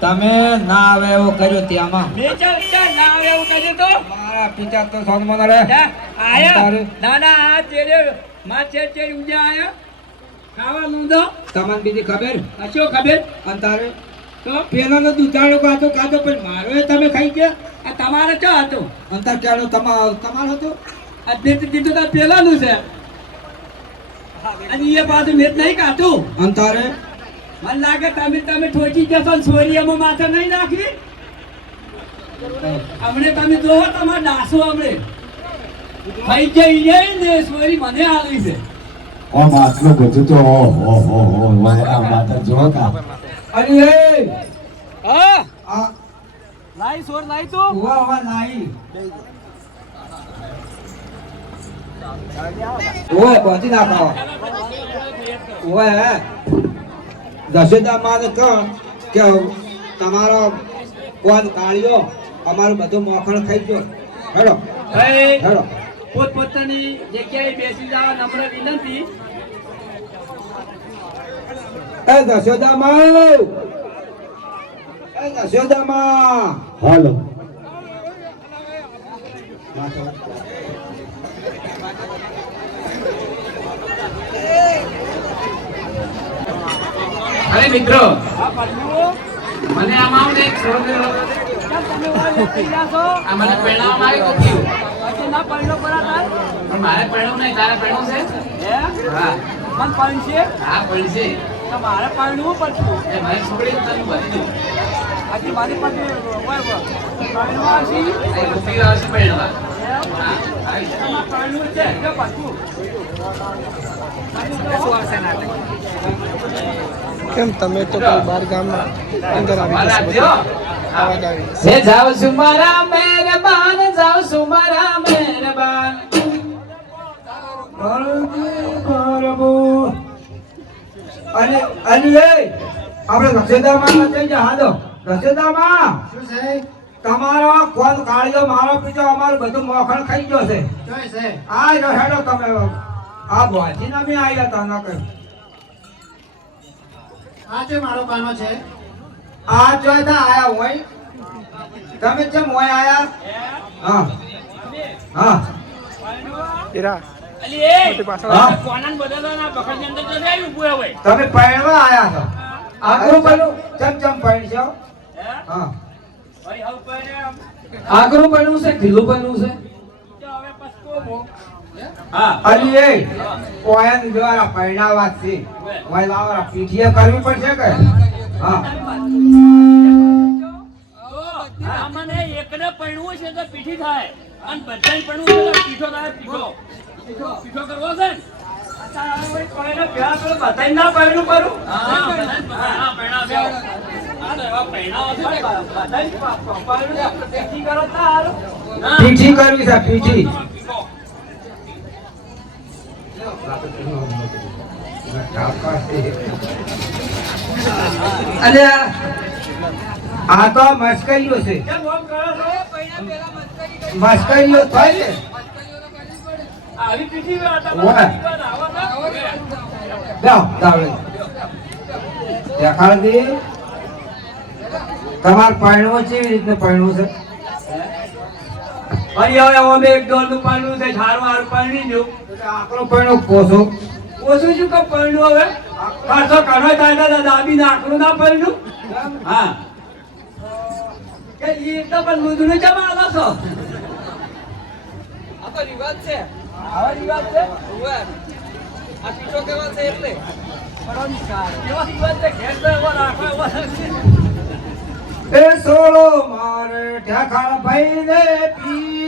તમે ના આવે એવું કર્યું ત્યાંમાં ના આવે એવું કર્યું તો મારા પિતા તો સન્માન રે આયા ના ના આ તેરે માં ચેર ઉજા આયા ખાવાનું દો તમને બીજી ખબર શું ખબર અંતારે તો પેલાનો દુધાળો કાતો પણ મારો એ તમે ખાઈ ગયા આ તમારે ચો હતો અંતર ક્યાંનો તમારો હતો આ દીધું તો પેલાનું છે અને એ બાજુ મેં નહીં કાતું અંતારે મને લાગે તમે ઠોચી જશો સોરીયામાં માથે નહીં નાખી હમણે તમે જોવો તમારે ડાસો હમણે ખાઈ જઈ ને સોરી મને આવી છે ઓમ આટલું બધું તો આ માતા જો કા અરે એ હા આ લાઈ સોર લાઈ તો વાહ નાઈ ઓય પહોંચી નાખો ઓય દશેદા માં કહું કે તમારો કોણ કાળિયો અમારું બધું મોખણ ખાઈ ગયો હેડો હેડો પોતપોતાની જગ્યાએ બેસી જવા નમ્ર વિનંતી એ દશેદામાં હાલો અરે મિત્રો મને આમાં એક મને પહેણાવવામાં આવી ગયું ના પહેલો પરાતા પણ મારે પહેણું નહીં તારે પહેણું છે હા મન પણ છે હા પણ છે મારે પાણવું પડતું એ મારી છોકરી તને બધી આજે મારી પાસે પાણવા છે એ રૂપિયો આવશે પહેણવા હા પાણવું છે જો પાછું કેમ તમે તો કોઈ બાર ગામમાં અંદર આવી જશો અવાજ આવી હે જાવ છું મારા મહેરબાન જાવ છું મારા મહેરબાન અને આપણે રસેદામાં નથી જહાદો રસેદામાં શું છે તમારો કોણ કાળિયો મારો પીછો અમારું બધું મોખણ ખાઈ ગયો છે આ હેડો તમે આ બોજી ના મે આવ્યા હતા ના કઈ આ છે મારો પાનો છે આ જોઈતા આયા હોય તમે કેમ હોય આયા હા હા ઈરા અલી એ કોનાન બદલવાના બખડની અંદર તો આવી ઉભો હોય તમે પહેણવા આયા છો આગરું પેલું ચમ પહેણશો હા ભાઈ હવે પહેણે આગરું પહેણું છે ઢીલું પહેણું છે તો હવે પસ્કો મો હા અલી એ કોયન દ્વારા પહેણાવા છે ઓય લાવરા પીઠીએ કરવી પડશે કે હા આ મને એકને પહેણવું છે તો પીઠી થાય અને બધાને પહેણવું છે તો પીઠો થાય પીઠો કરવો છે અત્યારે હવે કોઈને ભેળા કરો બધાને ના પહેણું કરું હા પહેણા બે આ તો એવા પહેણાવો છે બધાને પીઠી કરો તો હારું પીઠી કરવી છે પીઠી અરે આ તો મસ્કરીઓ છે કેમ ઓમ કરો છો પહેણા પેલા મસ્કરીઓ થાય ને આવી પીઠી વાત ઓય. જાઓ દાવડે દેખાડતી તમાર પાણવો છે એવી રીતને પાણવું છે અને હવે અમે એક ડોલનું પાણી છે સારું સારું પાણી જો આકરો પાણવો કોસો ઓછું શું કપ પાણી હવે ખર્ચો ઘણો થાય ને દાબી નાખલું ના પાણી હા કે એ તો પણ મુદનું જમા આવો છો આ તો રિવાજ છે આવા રિવાજ છે આ પીઠો કેવા છે એટલે કેવા રિવાજ છે ઘેર તો એવો રાખો એવો એ સોળો મારે ઠેકાણ ભાઈ ને પી